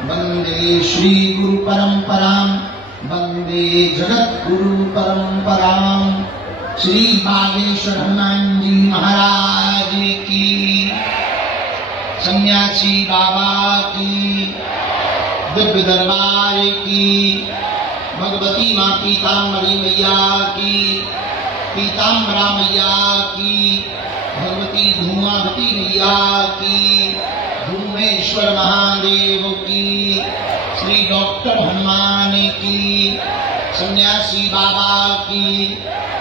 वंदे श्री गुरु परंपरां, वंदे जगत गुरु परंपरां। श्री बागेश्वर हनुमान जी महाराज की, सन्यासी बाबा की, दिव्य दरबार की, भगवती माँ पीताम्बरी मैया की, पीताम्बरा मैया की, भगवती धूमावती मैया की, धूमेश्वर महादेव की, श्री डॉक्टर हनुमान की, सन्यासी बाबा की।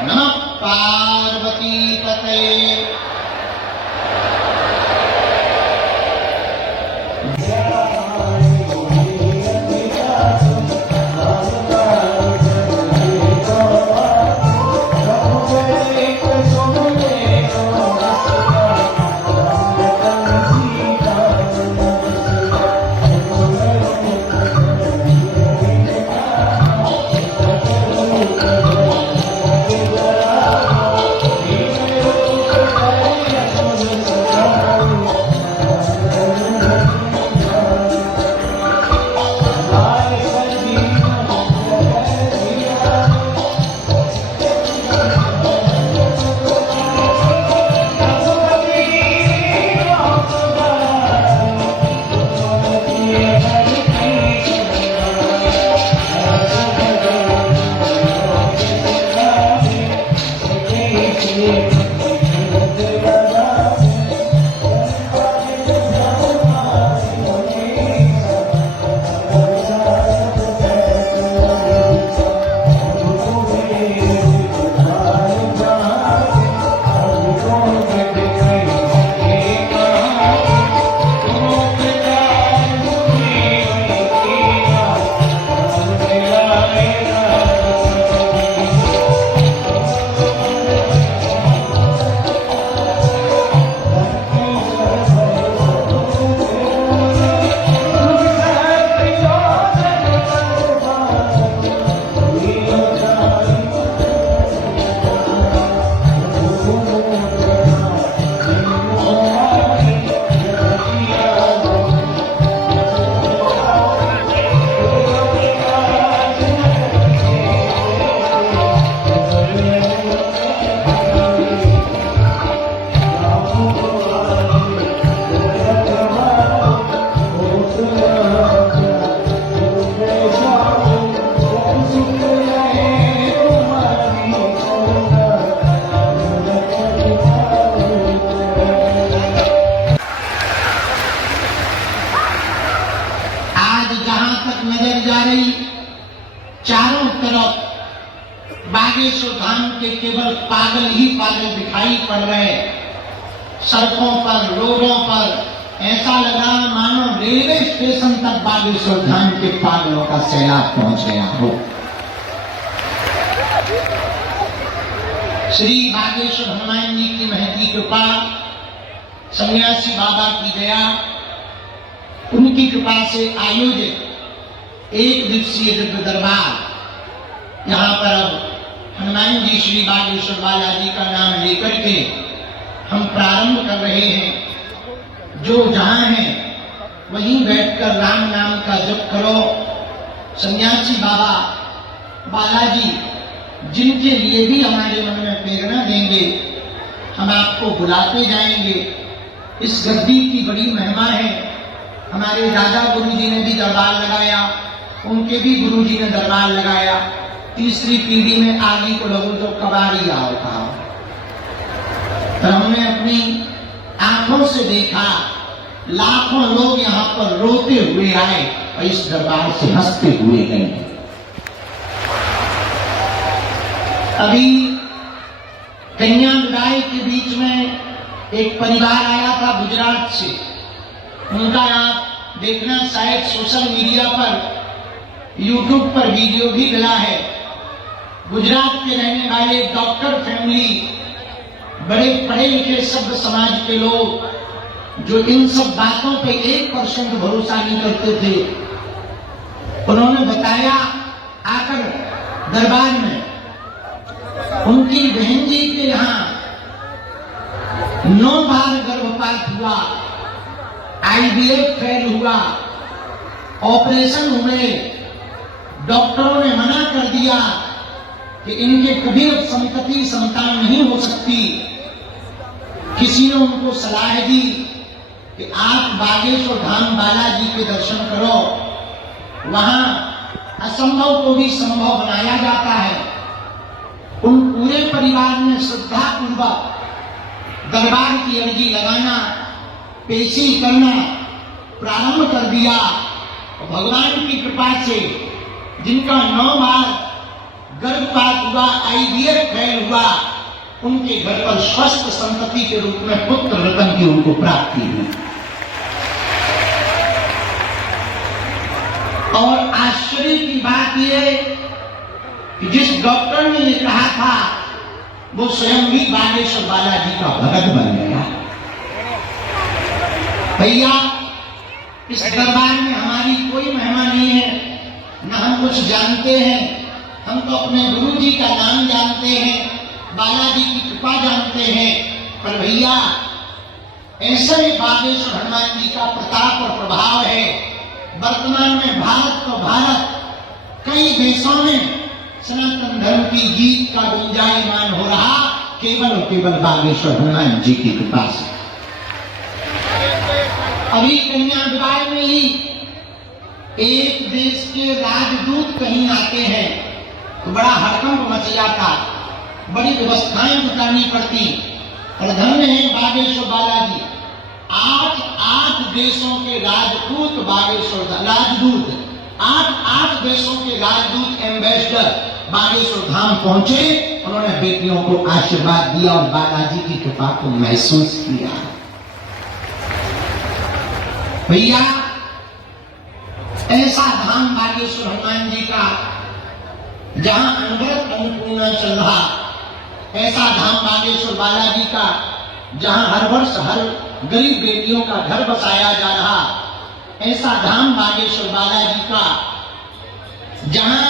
नमः पार्वती पते। चारों तरफ बागेश्वर धाम के केवल पागल ही पागल दिखाई पड़ रहे। सड़कों पर, रोडों पर ऐसा लगा मानो रेलवे स्टेशन तक बागेश्वर धाम के पागलों का सैलाब पहुंच गया हो। श्री बागेश्वर हनुमान जी की महती कृपा, सन्यासी बाबा की दया, उनकी कृपा से आयोजित एक दिवसीय दिव्य दरबार यहाँ पर अब हनुमान जी श्री बागेश्वर बालाजी का नाम लेकर के हम प्रारंभ कर रहे हैं। जो जहां है वहीं बैठकर राम नाम का जप करो। सन्यासी बाबा बालाजी जिनके लिए भी हमारे मन में प्रेरणा देंगे, हम आपको बुलाते जाएंगे। इस गद्दी की बड़ी महिमा है। हमारे दादा गुरु जी ने भी दरबार लगाया, उनके भी गुरु जी ने दरबार लगाया। तीसरी पीढ़ी में आगे को लोगों तो कबाड़ी आओ कहा। तो हमने अपनी आंखों से देखा, लाखों लोग यहाँ पर रोते हुए आए और इस दरबार से हंसते हुए गए। अभी कन्या विदाई के बीच में एक परिवार आया था गुजरात से। उनका आप देखना शायद सोशल मीडिया पर, यूट्यूब पर वीडियो भी मिला है। गुजरात के रहने वाले डॉक्टर फैमिली, बड़े पढ़े लिखे सभ्य समाज के लोग, जो इन सब बातों पे 1% भरोसा नहीं करते थे, उन्होंने बताया आकर दरबार में उनकी बहन जी के यहाँ 9 बार गर्भपात हुआ, IVF फेल हुआ, ऑपरेशन हुए, डॉक्टरों ने मना कर दिया कि इनके कभी अब संतति संतान नहीं हो सकती। किसी ने उनको सलाह दी कि आप बागेश्वर धाम बालाजी के दर्शन करो, वहां असंभव को भी संभव बनाया जाता है। उन पूरे परिवार ने श्रद्धा पूर्वक दरबार की अर्जी लगाना, पेशी करना प्रारंभ कर दिया। भगवान की कृपा से जिनका 9 बार गर्भपात हुआ, आईवीएफ फेल हुआ, उनके घर पर स्वस्थ संतति के रूप में पुत्र रतन की उनको प्राप्ति हुई। और आश्चर्य की बात यह कि जिस डॉक्टर ने ये कहा था वो स्वयं भी बागेश्वर बालाजी का भगत बन गया। भैया, इस दरबार में हमारी कोई महिमा नहीं है, न हम कुछ जानते हैं। हम तो अपने गुरु जी का नाम जानते हैं, बालाजी की कृपा जानते हैं। पर भैया, ऐसे ही बागेश्वर हनुमान जी का प्रताप और प्रभाव है। वर्तमान में भारत तो भारत, कई देशों में सनातन धर्म की जीत का गुंजायमान हो रहा केवल और केवल बागेश्वर हनुमान जी की कृपा से। अभी कन्या विवाह में ही एक देश के राजदूत कहीं आते हैं तो बड़ा हड़कंप मच जाता, बड़ी व्यवस्थाएं जुटानी पड़ती। और धन्य है बागेश्वर बालाजी, 8 देशों के राजदूत बागेश्वर राजदूत 8 देशों के राजदूत एम्बेसडर बागेश्वर धाम पहुंचे। उन्होंने बेटियों को आशीर्वाद दिया और बालाजी की कृपा को महसूस किया। भैया, ऐसा धाम बागेश्वर हनुमान जी का जहां अनवरत अन्नपूर्णा चल रहा, ऐसा धाम बागेश्वर बालाजी का जहां हर वर्ष हर गरीब बेटियों का घर बसाया जा रहा, ऐसा धाम बागेश्वर बालाजी का जहां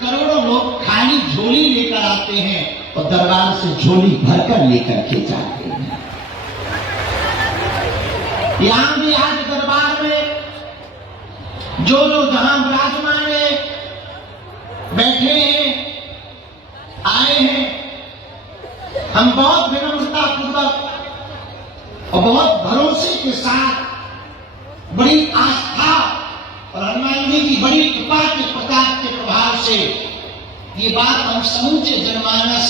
करोड़ों लोग खाली झोली लेकर आते हैं और दरबार से झोली भरकर लेकर के जाते हैं। यहां भी आज दरबार में जो लोग जहां विराजमान है, बैठे हैं, आए हैं, हम बहुत विनम्रता पूर्वक और बहुत भरोसे के साथ, बड़ी आस्था और हनुमान जी की बड़ी कृपा के प्रताप के प्रभाव से ये बात हम समूचे जनमानस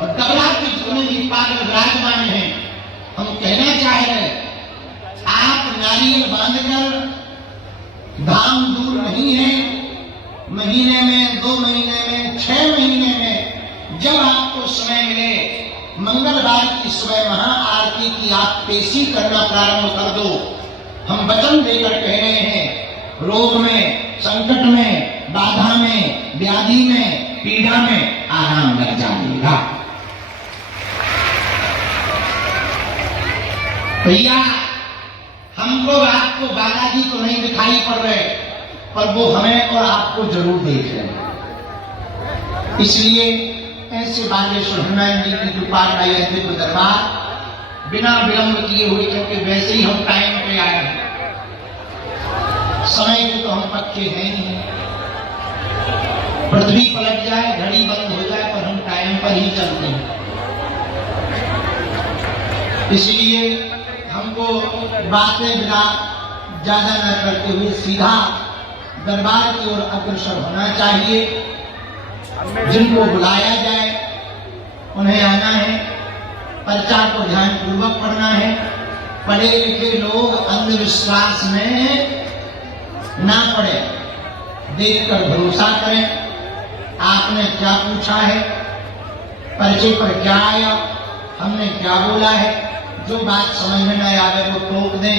और डबरा के जितने भी पागल विराजमान हैं, हम कहना चाह रहे हैं, आप नारियल बांधकर, धाम दूर नहीं है, महीने में, 2 महीने में, 6 महीने में जब आपको समय मिले, मंगलवार की सुबह महाआरती की आप पेशी करना प्रारंभ कर दो। हम वचन देकर कह रहे हैं, रोग में, संकट में, बाधा में, व्याधि में, पीड़ा में आराम लग जाएगा। भैया, हम लोग आपको बालाजी तो नहीं दिखाई पड़ रहे, पर वो हमें और आपको जरूर देख रहे हैं। इसलिए ऐसे बागेश्वर हनुमान जी की कृपा का यह दिव्य दरबार बिना विलंब किए हुए, क्योंकि वैसे ही हम टाइम पे आए हैं, समय के तो हम पक्के हैं ही। पृथ्वी पलट जाए, घड़ी बंद हो जाए, पर हम टाइम पर ही चलते हैं। इसलिए हमको बातें बिना ज्यादा न करते हुए सीधा दरबार की ओर अग्रसर होना चाहिए। जिनको बुलाया जाए उन्हें आना है, पर्चा को ध्यान पूर्वक पढ़ना है। पढ़े लिखे लोग अंधविश्वास में ना पड़े, देखकर भरोसा करें। आपने क्या पूछा है, पर्चे पर क्या आया, हमने क्या बोला है, जो बात समझ में न आवे वो टोक दें।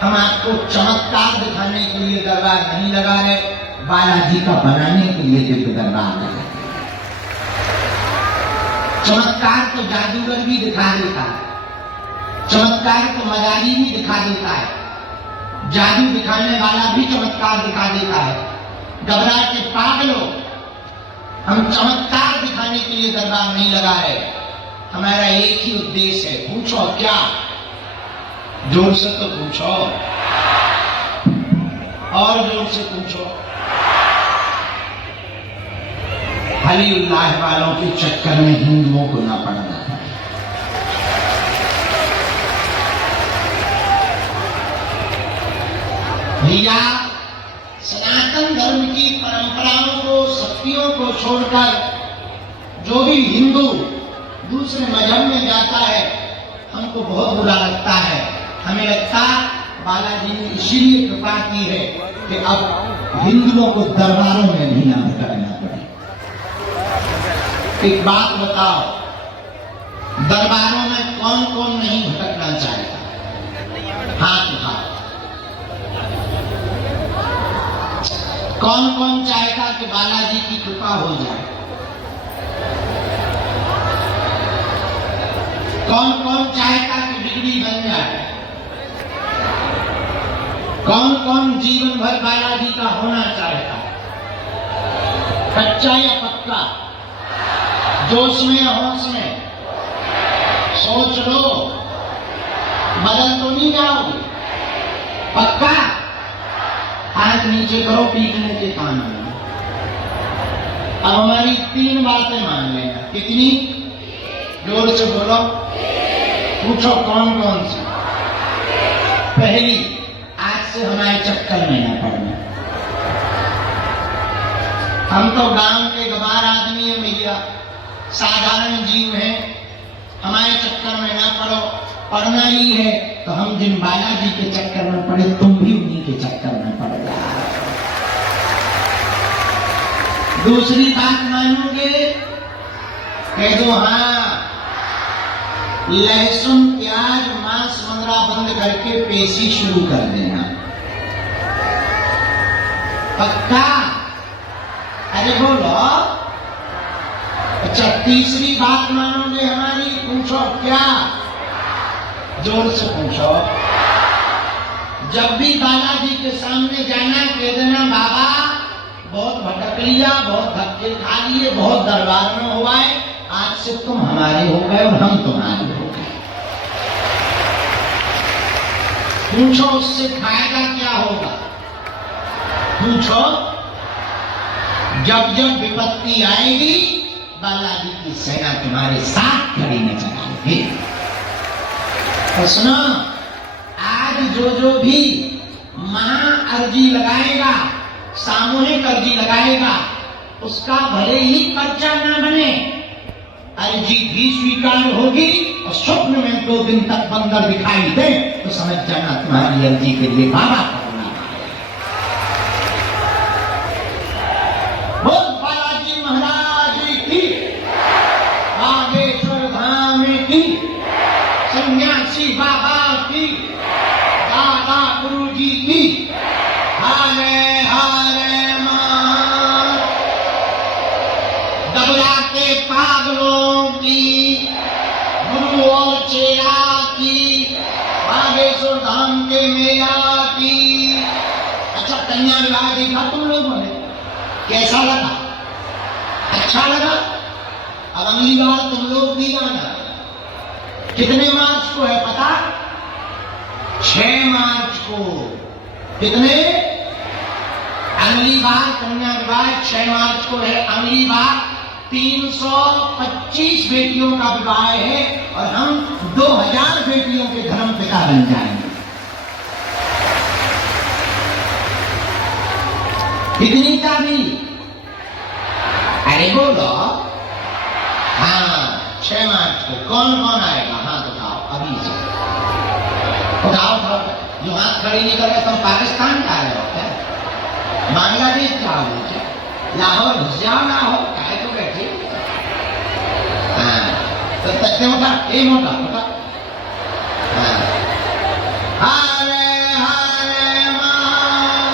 हम आपको चमत्कार दिखाने के लिए दरबार नहीं लगा रहे, बालाजी का बनाने के लिए दिव्य दरबार लगा। चमत्कार तो जादूगर भी दिखा देता है, चमत्कार तो मजारी भी दिखा देता है, जादू दिखाने वाला भी चमत्कार दिखा देता है। घबरा के पागलों, हम चमत्कार दिखाने के लिए दरबार नहीं लगा रहे। हमारा एक ही उद्देश्य है। पूछो क्या, जोर से तो पूछो। और जोर से पूछो। हलीउल्लाह वालों के चक्कर में हिंदुओं को ना पड़ना पड़े। भैया, सनातन धर्म की परंपराओं को, शक्तियों को छोड़कर जो भी हिंदू दूसरे मजहब में जाता है, हमको बहुत बुरा लगता है। हमें लगता बालाजी ने इसीलिए कृपा की है कि अब हिंदुओं को दरबारों में भी ना भटकना पड़े। एक बात बताओ, दरबारों में कौन कौन नहीं भटकना चाहेगा? हाथ उठाओ। कौन कौन चाहेगा कि बालाजी की कृपा हो जाए? कौन कौन चाहेगा कि बिगड़ी बन जाए? कौन कौन जीवन भर बालाजी का होना चाहेगा? कच्चा या पक्का? जोश में या होश में? सोच लो, बदल तो नहीं जाओगे? पक्का? हाथ नीचे करो, पीटने के कान में। अब हमारी 3 बातें मान लेना। कितनी? जोर से बोलो, पूछो कौन कौन सी? पहली, आज से हमारे चक्कर में न पड़ना। हम तो गांव के गवार आदमी हैं भैया, साधारण जीव हैं, हमारे चक्कर में ना पड़ो। पढ़ना ही है तो हम जिन बालाजी के चक्कर में पड़े, तुम भी उन्हीं के चक्कर में पड़ जाओ। दूसरी बात मानोगे? कह दो हाँ, लहसुन प्याज मांस वगैरह बंद करके पेशी शुरू कर देना। पक्का? अरे बोलो। अच्छा, तीसरी बात मानोगे हमारी? पूछो क्या? जोर से पूछो। जब भी बालाजी के सामने जाना, कह देना बाबा बहुत भटक लिया, बहुत धक्के खा लिए, बहुत दरबार में हुआ है, आज से तुम हमारे हो गए और हम तुम्हारे हो गए। पूछो उससे फायदा क्या होगा? पूछो। जब जब विपत्ति आएगी, बालाजी की सेना तुम्हारे साथ खड़ी नजर आएगी। तो सुनो, आज जो भी महा अर्जी लगाएगा, सामूहिक अर्जी लगाएगा, उसका भले ही कर्जा ना बने, अर्जी भी स्वीकार होगी और स्वप्न में 2 दिन तक बंदर दिखाई दे तो समझ जाना तुम्हारी अर्जी के लिए बाबा करना। बोल बालाजी महाराज की, बागेश्वर धाम की, सन्यासी बाबा की, दादा गुरु जी की। हरे हरे मां। दबला के पागलों की, गुरु और चेला की, बागेश्वर धाम के मेला की। अच्छा, कन्या विवाह देखा तुम लोगों ने? कैसा लगा? अच्छा लगा? अब अगली बार तुम लोग भी आना। कितने मार्च को है पता? 6 मार्च को। कितने? अगली बार कन्या विवाह 6 मार्च को है। अगली बार 325 बेटियों का विवाह है और हम 2000 बेटियों के धर्म पिता बन जाएंगे। कितनी का भी? अरे बोलो। हाँ, 6 मार्च को कौन कौन आएगा? हाथ उठाओ अभी से। उठाओ। जो हाथ खड़ी नहीं कर रहे तुम पाकिस्तान का रहे हो क्या? बांग्लादेश का हो क्या? लाहौर घुस जाओ, लाहौर काहे तो बैठे। हाँ, तो तकते उठा, एक उठा। हाँ, हरे हरे मां।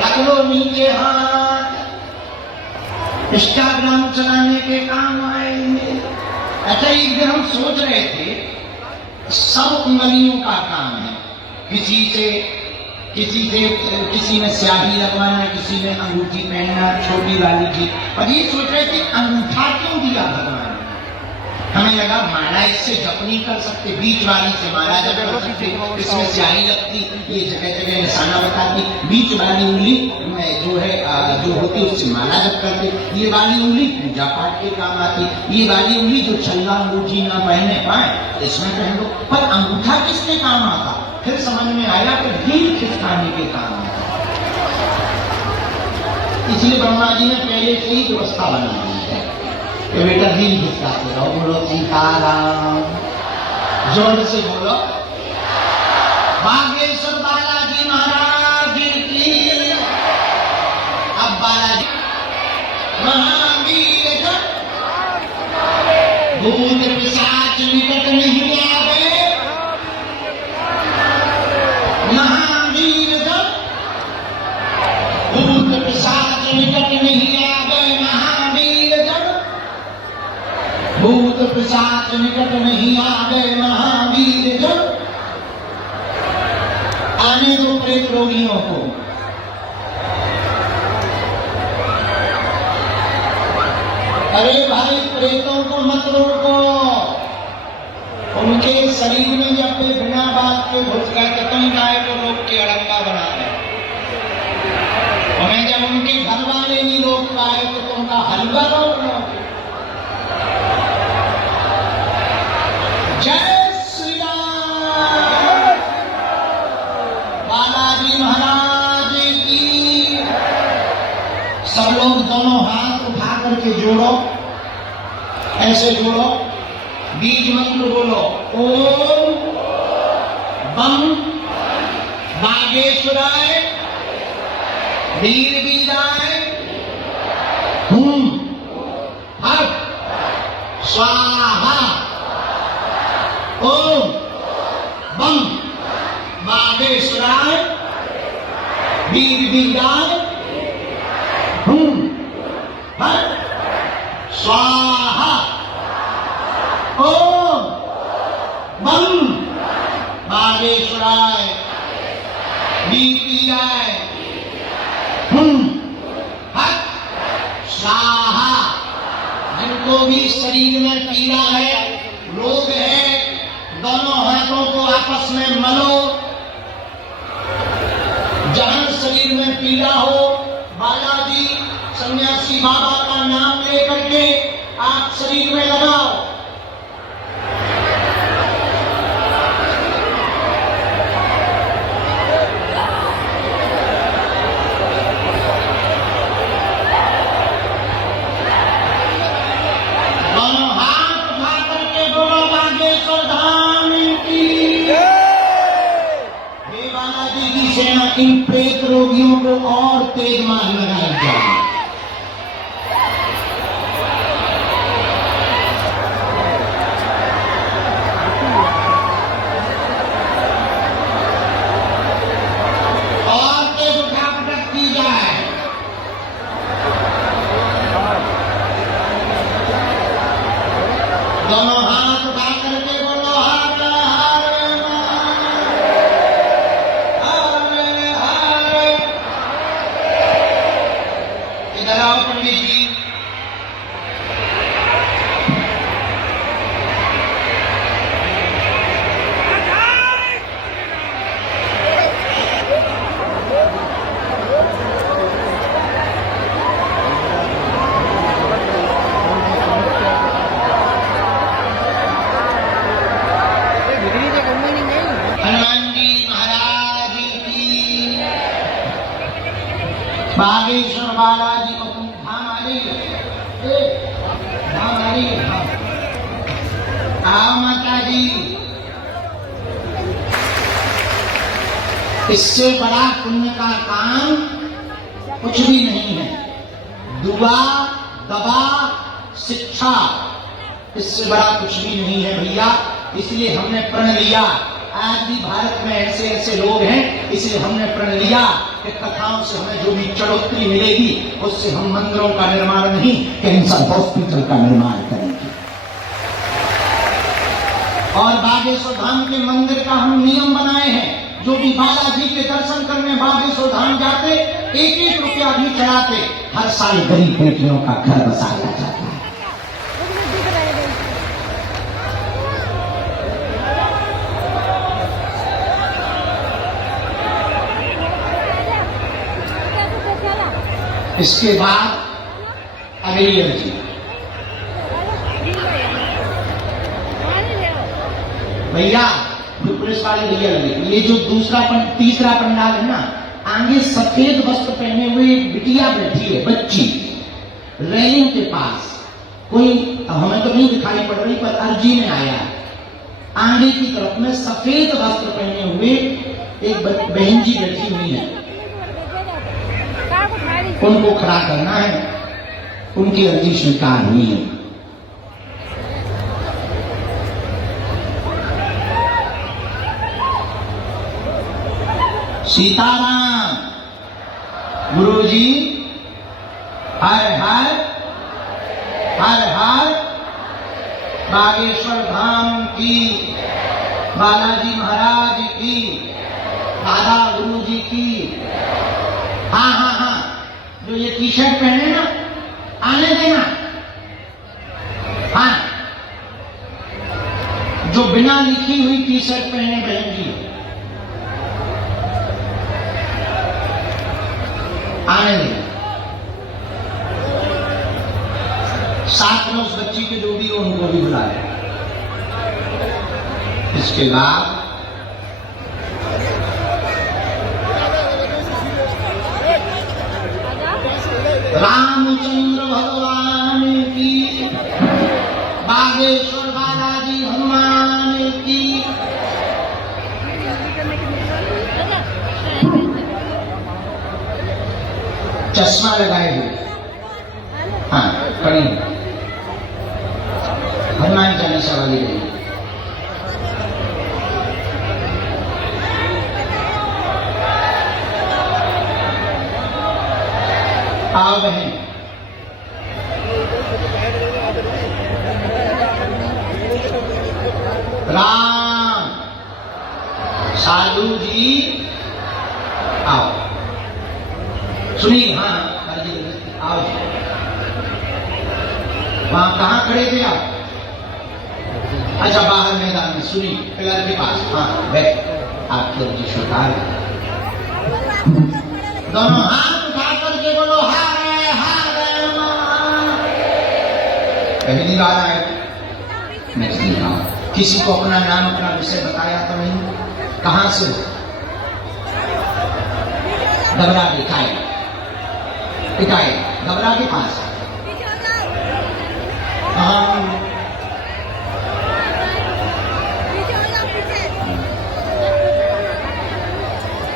रख लो नीचे हाथ। इंस्टाग्राम चलाने के काम आएंगे। अच्छा, एक दिन हम सोच रहे थे, सब उंगलियों का काम है। किसी में स्याही लगवाना, किसी में अंगूठी पहनना, छोटी वाली की। और ये सोच रहे थे अंगूठा क्यों दिया भगवान ने? हमें लगा माला इससे जप नहीं कर सकते, बीच वाली से माला जप कर सकते, इसमें स्याही लगती, ये जगह जगह निशाना बताती, बीच वाली उंगली में जो है जो होती उससे माला जप करते, ये वाली उंगली पूजा पाठ के काम आती, ये वाली उंगली जो छल्ला अंगूठी ना पहनने पाए इसमें पहन लो। पर अंगूठा किसके काम आता? फिर समझ में आया कि दिल खिसकाने के काम आता। इसलिए ब्रह्मा जी ने पहले से ही व्यवस्था बना दी है कि बेटा दिल खिसकाते रहो। बोलो सीताराम, जोर से बोलो। बागेश्वर बालाजी महाराज की। अब बालाजी महावीर जब भूत पिशाच निकट नहीं आवे, महावीर जब भूत पिशाच निकट नहीं आवे, महावीर जब भूत पिशाच निकट नहीं आवे, महावीर जब। आने दो प्रेत रोगियों को। अरे भाई प्रेतों को मत रोको, उनके शरीर में जब कोई बिना बात के घुस गए तो तुम गाय को रोक के अड़ंगा बना दे। उन्हें जब उनके घर वाले नहीं रोक पाए तो तुमका हलवा रोक लो। जय श्री राम। बालाजी महाराज की। सब लोग दोनों हाथ उठा करके जोड़ो, ऐसे जोड़ो, बीज मंत्र बोलो। ओम बम बागेश्वराय वीर बीजाय हुम हर स्वाहा। ओम बम बागेश्वराय वीर बीजाय हुम हर स्वाहा। ओम बम बागेश्वराय वीर बीजाय हुम हर स्वाहा। जिनको भी शरीर में पीड़ा है, रोग है, दोनों हाथों को आपस में मलो। जहां शरीर में पीड़ा हो, बालाजी सन्यासी बाबा का नाम लेकर के आप शरीर में लगाओ। इन प्रेत रोगियों को और तेज मार लगाई जाए। और तेज उठापटक की जाए। दोनों हाथ उठा करके बोलो हर हर पंडित जी। हनुमान जी महाराज की। बागेश्वर बालाजी को माता जी। इससे बड़ा पुण्य का काम कुछ भी नहीं है। दुआ, दवा, शिक्षा, इससे बड़ा कुछ भी नहीं है भैया। इसलिए हमने प्रण लिया। आज भी भारत में ऐसे ऐसे लोग हैं, इसलिए हमने प्रण लिया कि कथाओं से हमें जो भी चढ़ोतरी मिलेगी उससे हम मंदिरों का निर्माण नहीं, कैंसर हॉस्पिटल का निर्माण करेंगे। और बागेश्वर धाम के मंदिर का हम नियम बनाए हैं। जो भी बालाजी के दर्शन करने बागेश्वर धाम जाते, 1-1 रुपया भी चढ़ाते, हर साल गरीब बेटियों का घर बसाया जाता है। इसके बाद अगली अर्जी भैया, जो पुलिस वाले भैया लगे, ये जो तीसरा पंडाल है ना, आगे सफेद वस्त्र पहने हुए बिटिया बैठी है, बच्ची रेलिंग के पास। कोई हमें तो नहीं दिखाई पड़ रही, पर अर्जी में आया आगे की तरफ में सफेद वस्त्र पहने हुए एक बहन जी बैठी हुई है। उनको खड़ा करना है, उनकी अर्जी स्वीकार हुई है। सीताराम गुरुजी, हर हर हर हर बागेश्वर धाम की, बालाजी महाराज की, दादा गुरु जी की। हाँ हाँ हाँ, जो ये टी शर्ट पहने ना, आने देना। हाँ, जो बिना लिखी हुई टी शर्ट पहने बहन जी, आने देना। साथ में उस बच्ची के जो भी हो, उनको भी बुलाया। इसके बाद रामचंद्र भगवान की, बागेश्वर बालाजी हनुमान की। चश्मा लगाए हुए, हाँ खड़ी हनुमान चालीसा वाली रही। आओ बहन, राम साधु जी आओ। सुनिए, हाँ आओ। वहां कहाँ खड़े थे आप? अच्छा, बाहर मैदान में। सुनिए, पिलर के पास। हाँ बैठ, आपकी अर्जी स्वीकार। दोनों हाथ उठा करके बोलो हारे हारे। पहली बार आए, मैं किसी को अपना नाम, अपना विषय बताया तो नहीं। कहां से? डबरा दिखाए, पिटाए, डबरा के पास।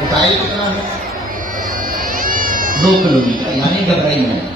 पिटाई कितना है? 2 किलोमीटर, यानी डबराई में।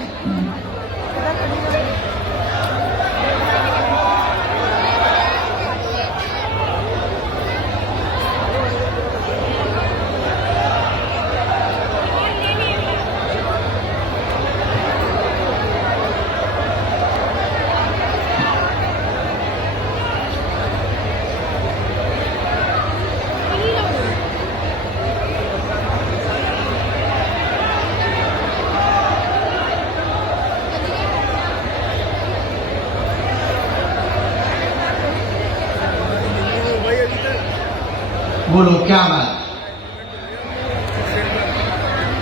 बोलो क्या बात,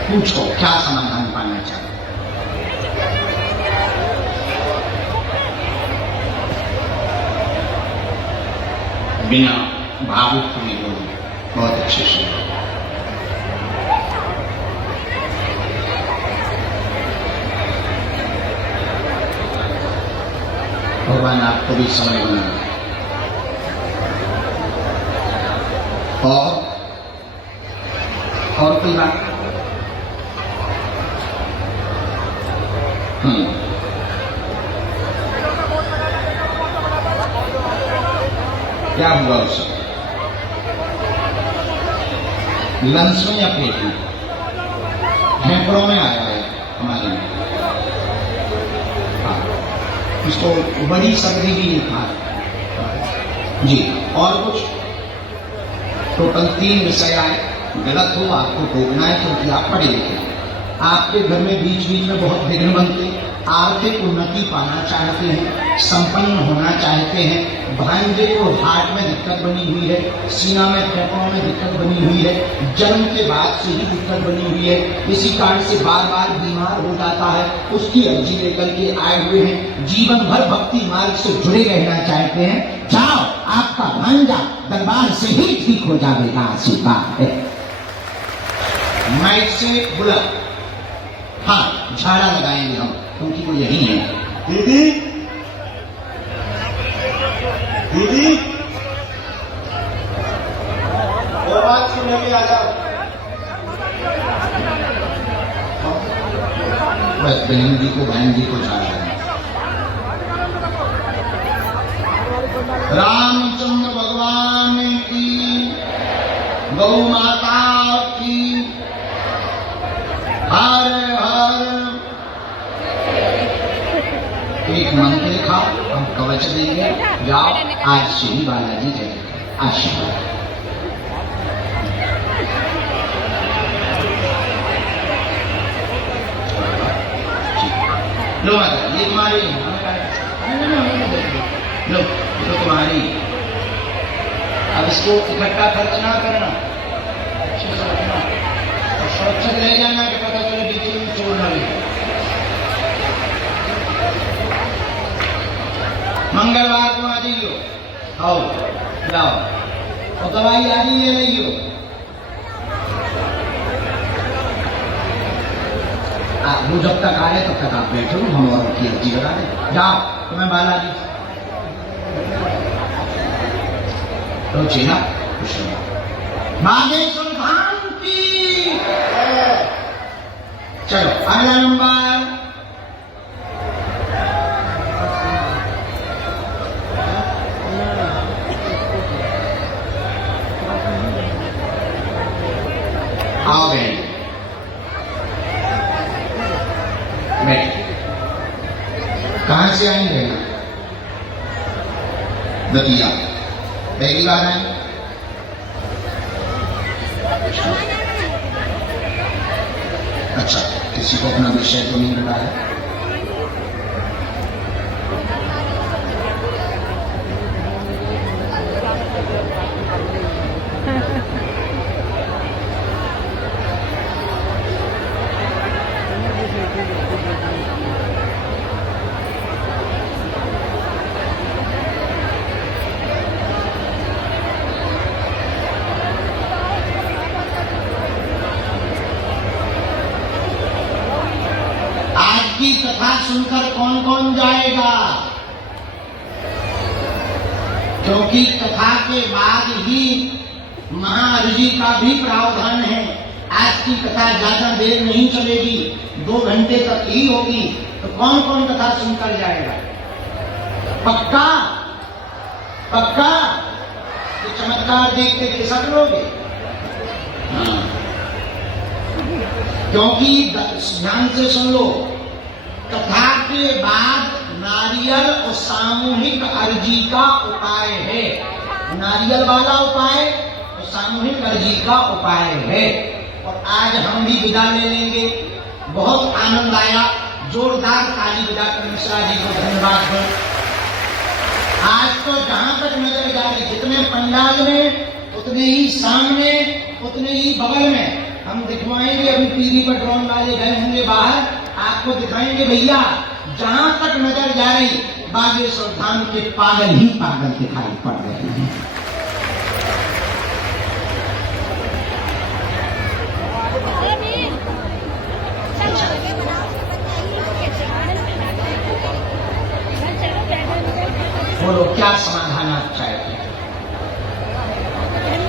पूछो क्या समाधान पाना चाहते? बिना भावुक हुए बोलो, बहुत अच्छे से। भगवान आपको भी समय बना। और कोई बात? क्या हुआ उससे? लंच में या पेट में? हैपरों में आया है हमारे में। इसको बड़ी सबरी भी नहीं खा जी। और कुछ? टोटल 3 विषय आए। गलत हो आपको भोगना है, क्योंकि आप पढ़े लिखे। आपके घर में बीच बीच में बहुत विघ्न बनते, आर्थिक उन्नति पाना चाहते हैं, संपन्न होना चाहते हैं। भांजे को हार्ट में दिक्कत बनी हुई है, सीना में फेफड़ों में दिक्कत बनी हुई है, जन्म के बाद से ही दिक्कत बनी हुई है, इसी कारण से बार बार बीमार हो जाता है, उसकी अर्जी लेकर के आए हुए हैं। जीवन भर भक्ति मार्ग से जुड़े रहना चाहते हैं। जाओ, आपका भांजा दरबार से ही ठीक हो जाएगा, आशीर्वाद है। माइक से बुला, हाँ झाड़ा लगाएंगे हम, क्योंकि वो यही है। दीदी दीदी वो बात सुनने के आ जाओ। बस बहन जी को झाड़ा लगाएंगे। रामचंद्र भगवान की, गौ माता की, हर हर। एक मंत्र लिखा, हम कवच देंगे, जाओ आज श्री बालाजी जय आशीर्वाद। लो माता, ये तुम्हारी लो, ये तुम्हारी। अब इसको इकट्ठा खर्च ना करना, अच्छे से रखना और सुरक्षित ले जाना कि पता चले बीच में चोर न ले। मंगलवार को आ जाइयो, आओ जाओ, और दवाई आज ही ले लियो। वो जब तक आ रहे तब तक आप बैठो, हम और की अर्जी लगा दें। जाओ, तुम्हें बालाजी तो चेला बागेश्वर धाम की। चलो अगला नंबर, आओ गए, बैठ। कहां से आएंगे? दतिया। पहली बार आए? अच्छा, किसी को अपना विषय तो नहीं बताया? की कथा सुनकर कौन कौन जाएगा? क्योंकि कथा के बाद ही महाअर्जी का भी प्रावधान है। आज की कथा ज्यादा देर नहीं चलेगी, 2 घंटे तक ही होगी। तो कौन कौन कथा सुनकर जाएगा? पक्का पक्का? तो चमत्कार देखते खिसक लोगे? हाँ। क्योंकि ध्यान से सुन लो, कथा के बाद नारियल और सामूहिक अर्जी का उपाय है। नारियल वाला उपाय और सामूहिक अर्जी का उपाय है। और आज हम भी विदा ले लेंगे। बहुत आनंद आया, जोरदार ताली बजाकर मिश्रा जी को धन्यवाद दो। आज तो जहां तक नजर जा रही, जितने पंडाल में उतने ही सामने, उतने ही बगल में हम दिखवाएंगे। अभी टीवी पर ड्रोन वाले गए होंगे बाहर, आपको दिखाएंगे भैया। जहां तक नजर जा रही, बागेश्वर धाम के पागल ही पागल दिखाई पड़ रहे हैं। बोलो क्या समाधान आप चाहते हैं?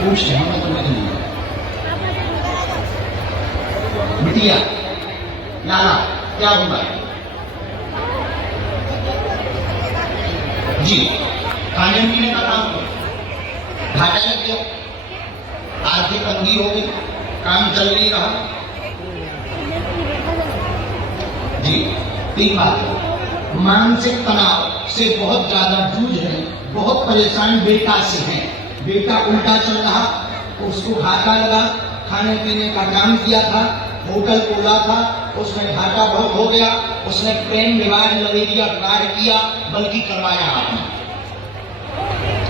पूछ रहे हैं, तुम्हें नहीं बिटिया लाला क्या होगा? जी, खाने पीने का काम करो, घाटा लग गया, आर्थिक तंगी हो गई, काम चल नहीं रहा। जी, 3 बात, मानसिक तनाव से बहुत ज्यादा जूझ रहे, बहुत परेशान बेटा से हैं। बेटा उल्टा चल रहा, उसको घाटा लगा, खाने पीने का काम किया था, होटल खोला था, उसमें घाटा बहुत हो गया, उसने प्रेम विवाह लवेरिया विवाह किया, बल्कि करवाया आपने,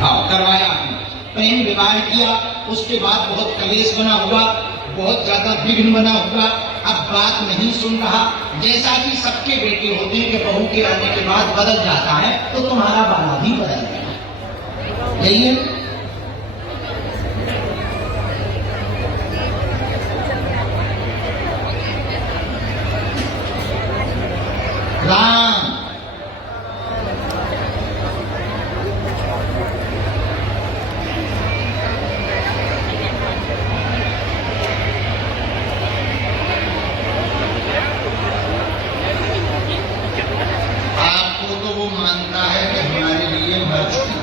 हाँ करवाया आपने, प्रेम विवाह किया, उसके बाद बहुत कलेश बना हुआ, बहुत ज्यादा विघ्न बना हुआ, अब बात नहीं सुन रहा। जैसा कि सबके बेटे होते हैं कि बहू के आने के बाद बदल जाता है, तो तुम्हारा बाला भी बदल गया। यही है। राम आपको तो वो मानता है कि हमारे लिए मर चुकी,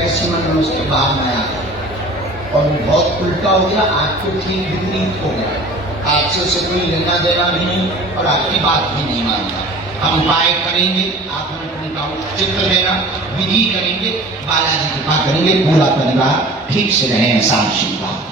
ऐसे मन में उसके बाद में आया और वो बहुत उल्टा हो गया, आपको ठीक विपरीत हो गया। आपसे उसे कोई लेना देना भी नहीं और आपकी बात भी नहीं मानता। हम उपाय करेंगे, आप हमें उनका चित्र देना, विधि करेंगे, बालाजी कृपा करेंगे, पूरा परिवार ठीक से रहे। ऐसा आशीर्वाद।